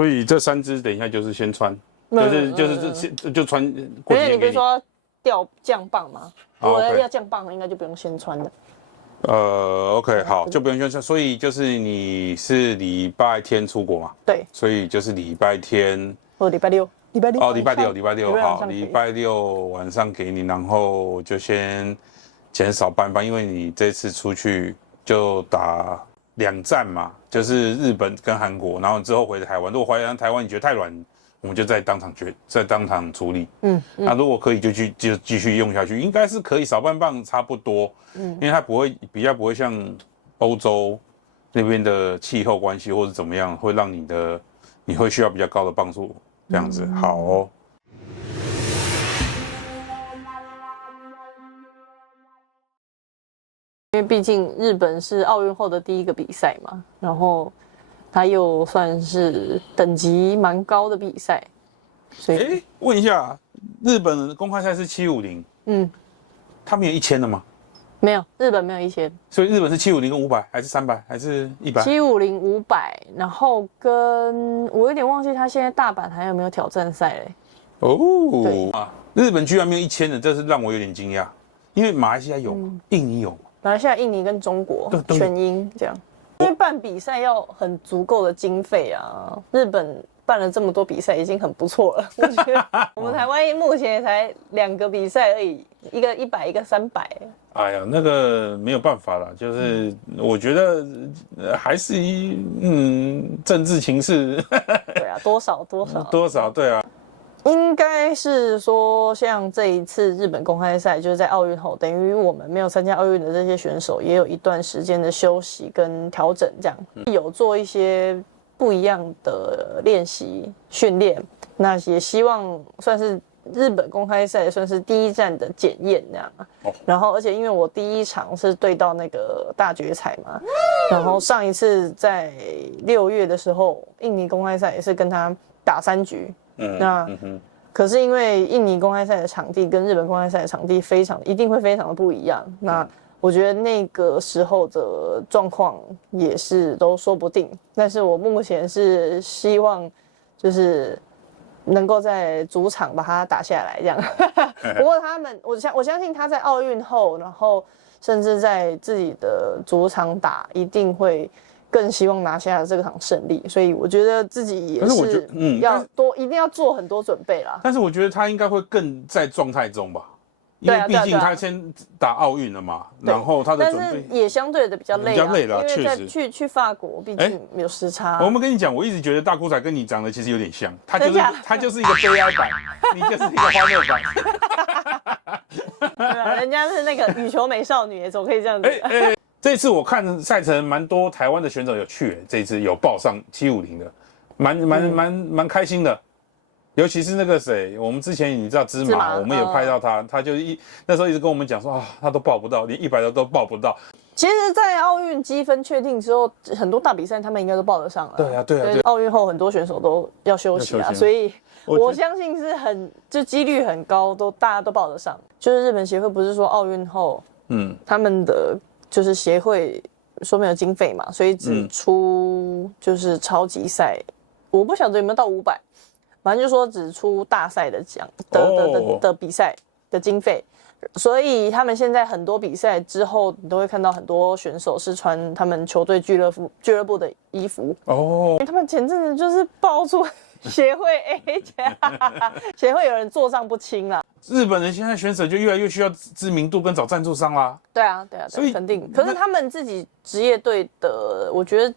所以这3支等一下就是先穿，就穿过几天给你。因为你不是说吊降棒吗？如果要降棒，应该就不用先穿的。OK， 好，就不用先穿。所以就是你是礼拜天出国嘛？对。所以就是礼拜天或礼拜六。礼拜六好，礼拜六晚上给你，然后就先减少半，因为你这次出去就打2站嘛，就是日本跟韩国，然后之后回台湾。如果回台湾你觉得太软，我们就再当场处理。那如果可以就继续用下去，应该是可以少半磅差不多。因为它比较不会像欧洲那边的气候关系或者怎么样，会让你会需要比较高的磅数。这样子好哦。因为毕竟日本是奥运后的第一个比赛嘛，然后它又算是等级蛮高的比赛，所以问一下，日本公开赛是750，他们有1000的吗？没有，日本没有1000，所以日本是750跟500，还是300，还是100？750、500，然后跟我有点忘记他现在大阪还有没有挑战赛嘞？对啊，日本居然没有1000的，这是让我有点惊讶，因为马来西亚有，印尼有，马来西亚、印尼跟中国全英这样，因为办比赛要很足够的经费啊，日本办了这么多比赛已经很不错了，我觉得我们台湾目前也才2个比赛而已，一个100，一个300。哎呀，那个没有办法啦，就是我觉得还是政治情势。对啊，多少对啊。应该是说，像这一次日本公开赛，就是在奥运后，等于我们没有参加奥运的这些选手，也有一段时间的休息跟调整，这样有做一些不一样的练习训练。那也希望算是日本公开赛算是第一站的检验那样。然后，而且因为我第一场是对到那个大决赛嘛，然后上一次在6月的时候，印尼公开赛也是跟他打3局。可是因为印尼公开赛的场地跟日本公开赛的场地一定会非常的不一样。那我觉得那个时候的状况也是都说不定。但是我目前是希望就是能够在主场把它打下来这样。不过我相信他在奥运后，然后甚至在自己的主场打，一定会更希望拿下这场胜利，所以我觉得自己也是一定要做很多准备啦。但是我觉得他应该会更在状态中吧，因为毕竟他先打奥运了嘛，然后他的准备，但是也相对的比较累啦，因为在去法国，毕竟有时差。我们跟你讲，我一直觉得大裤仔跟你长得其实有点像，他就是一个悲哀版，你就是一个欢乐版。对啊，人家是那个羽球美少女，怎么可以这样子？这次我看赛程蛮多台湾的选手有去，这一次有报上750的，蛮开心的。尤其是那个谁，我们之前你知道芝麻，我们有拍到他，他就那时候一直跟我们讲说啊，他都报不到，连100的都报不到。其实，在奥运积分确定之后，很多大比赛他们应该都报得上了。对啊。奥运后很多选手都要休息啊，所以我相信是就几率很高，大家都报得上。就是日本协会不是说奥运后，他们的就是协会说没有经费嘛，所以只出就是超级赛，我不晓得有没有到500，反正就说只出大赛的的比赛的经费。所以他们现在很多比赛之后，你都会看到很多选手是穿他们球队俱乐部的衣服因为他们前阵子就是爆出协会协会有人做账不清啦。日本人现在选手就越来越需要知名度跟找赞助商啦。对啊，所以肯定。可是他们自己职业队的，我觉得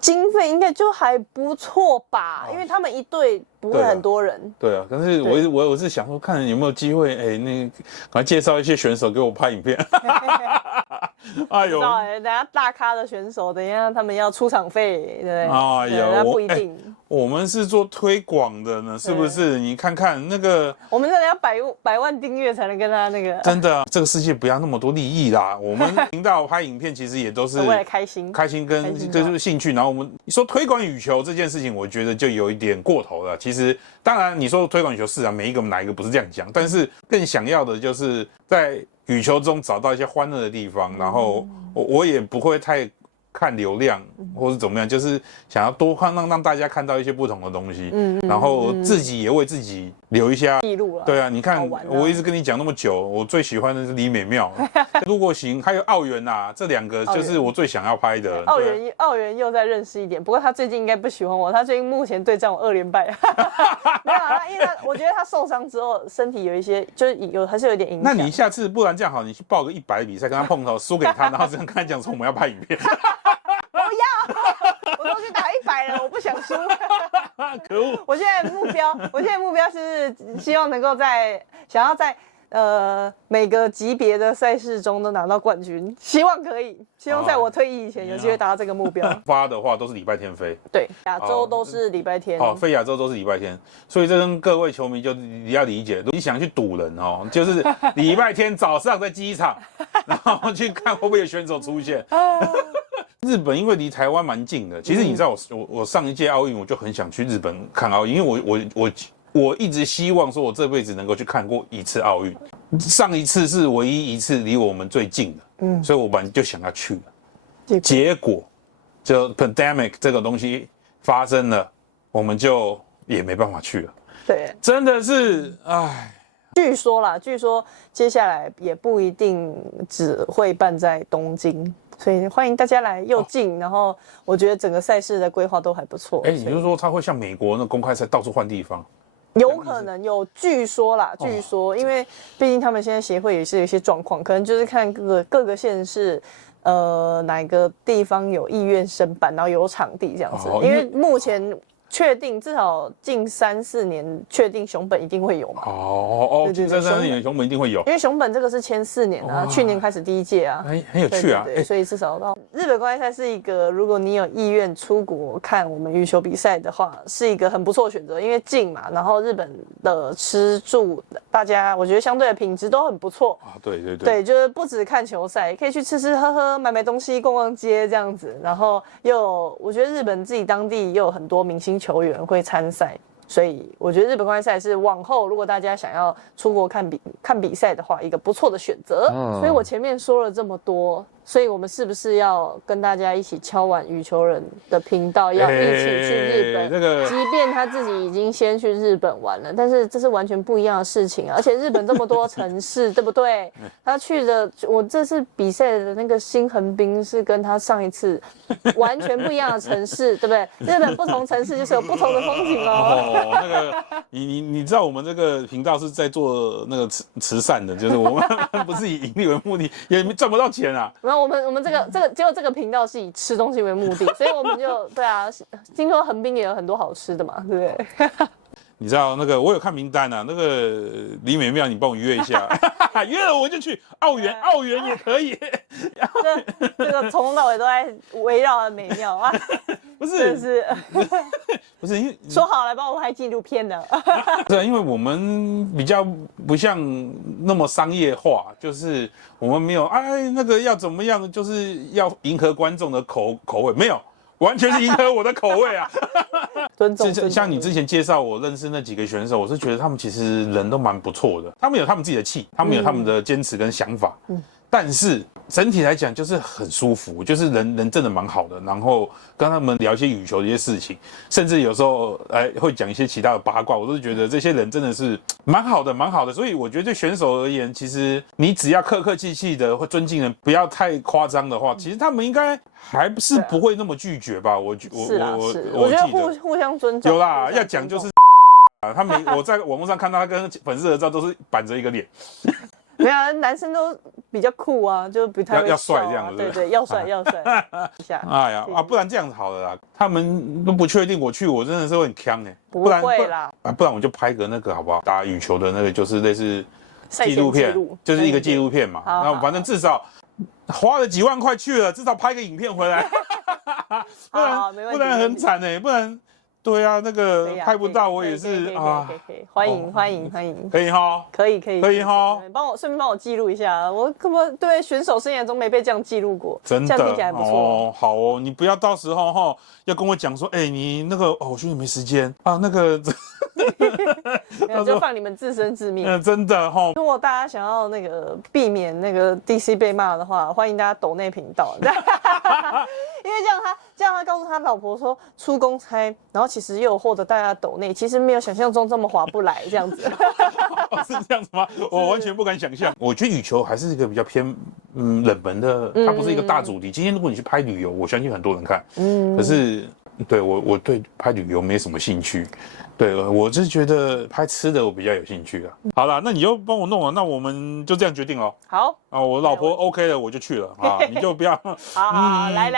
经费应该就还不错吧，因为他们一队不会很多人。对啊，但是我是想说，看有没有机会，赶快介绍一些选手给我拍影片。哎呦，等下大咖的选手，等一下他们要出场费，对不对？哎呦，那不一定。我们是做推广的呢，是不是？你看看那个，我们真的要百万订阅才能跟他那个。真的，这个世界不要那么多利益啦。我们频道拍影片其实也都是为了开心跟就是兴趣。然后我们说推广羽球这件事情，我觉得就有一点过头了。其实，当然你说推广羽球是啊，每一个哪一个不是这样讲？但是更想要的就是在羽球中找到一些欢乐的地方，然后我也不会太看流量或是怎么样，就是想要多看让大家看到一些不同的东西，然后自己也为自己留一下记录了。对啊，你看我一直跟你讲那么久，我最喜欢的是李美妙，如果行，还有澳元呐，这2个就是我最想要拍的。澳元又再认识一点，不过他最近应该不喜欢我，他最近目前对战我2连败。没有啊，因为我觉得他受伤之后身体有一些就是还是有一点影响。那你下次不然这样好，你去报个100的比赛跟他碰头，输给他，然后这样跟他讲说我们要拍影片。不要，我都去打100了，我不想输。可恶！我现在目标是希望能够想要在每个级别的赛事中都拿到冠军，希望可以，希望在我退役以前有机会达到这个目标。发的话都是礼拜天飞，对，亚洲都是礼拜天。飞亚洲都是礼拜天，所以这跟各位球迷就你要理解，你想去赌人哦，就是礼拜天早上在机场，然后去看会不会有选手出现。日本因为离台湾蛮近的，其实你知道我上一届奥运我就很想去日本看奥运，因为我一直希望说我这辈子能够去看过1次奥运，上一次是唯一一次离我们最近的，所以我本来就想要去了，结果就 pandemic 这个东西发生了，我们就也没办法去了，对，真的是唉。据说接下来也不一定只会办在东京。所以欢迎大家来，又近，然后我觉得整个赛事的规划都还不错。你就说他会像美国那公开赛到处换地方？有可能有，据说，因为毕竟他们现在协会也是有一些状况，可能就是看各个县市，哪个地方有意愿申办，然后有场地这样子。因为目前确定至少近3、4年，确定熊本一定会有嘛？近3、4年熊本一定会有，因为熊本这个是签4年啊，去年开始第1届啊，很有趣啊。对，所以至少到日本公开赛是一个，如果你有意愿出国看我们羽球比赛的话，是一个很不错的选择，因为近嘛，然后日本的吃住，大家我觉得相对的品质都很不错啊。对，就是不止看球赛，可以去吃吃喝喝，买东西，逛逛街这样子，然后我觉得日本自己当地又有很多明星球员会参赛，所以我觉得日本公开赛是往后如果大家想要出国看比赛的话，一个不错的选择。所以我前面说了这么多，所以我们是不是要跟大家一起敲碗羽球人的频道，要一起去日本？即便他自己已经先去日本玩了，但是这是完全不一样的事情，而且日本这么多城市，对不对？他去的我这次比赛的那个新横滨是跟他上一次完全不一样的城市，对不对？日本不同城市就是有不同的风景哦。那个你知道我们这个频道是在做那个慈善的，就是我们不是以盈利为目的，也赚不到钱啊。我们这个结果这个频道是以吃东西为目的，所以我们就对啊，听说横滨也有很多好吃的嘛，对不对？你知道那个我有看名单啊，那个李美妙，你帮我约一下，约了我就去澳元也可以。这个从头到尾都在围绕着美妙啊，不是，不是因为说好了帮我拍纪录片的，对，因为我们比较不像那么商业化，就是我们没有那个要怎么样，就是要迎合观众的口味，没有。完全是迎合我的口味啊！尊重。像你之前介绍我认识那几个选手，我是觉得他们其实人都蛮不错的，他们有他们自己的气，他们有他们的坚持跟想法。但是整体来讲就是很舒服，就是人真的蛮好的，然后跟他们聊一些羽球的一些事情，甚至有时候会讲一些其他的八卦，我都是觉得这些人真的是蛮好的。所以我觉得对选手而言，其实你只要客客气气的或尊敬人，不要太夸张的话，其实他们应该还是不会那么拒绝吧？我觉得互相尊重。有啦，要讲就是我在网络上看到他跟粉丝合照都是板着一个脸。没有，男生都比较酷啊，就比他要帅这样子，对，要帅一下。哎呀不然这样子好了啦，他们都不确定我去，我真的是会很呛哎。不会啦，不然我就拍个那个好不好？打羽球的那个就是类似纪录片，就是一个纪录片嘛。然后反正至少花了几万块去了，至少拍个影片回来，不然很惨哎，不然。对啊，那个拍不到我也是啊，欢迎，可以哈，可以哈，顺便帮我记录一下，我根本对选手生涯中没被这样记录过，真的，这样听起来不错哦。好哦，你不要到时候要跟我讲说，你那个我去年没时间啊，那个没有就放你们自生自灭。真的哈。如果大家想要那个避免那个 DC 被骂的话，欢迎大家抖内频道，因为这样他告诉他老婆说出公差，然后其实又有获得大家的抖内，其实没有想象中这么划不来这样子。是这样子吗？我完全不敢想象。我觉得羽球还是一个比较偏冷门的，它不是一个大主题。今天如果你去拍旅游，我相信很多人看。可是对我对拍旅游没什么兴趣。对，我是觉得拍吃的我比较有兴趣啊。好啦，那你就帮我弄了，那我们就这样决定了。好啊，我老婆 OK 了，我就去了啊，你就不要。好，来。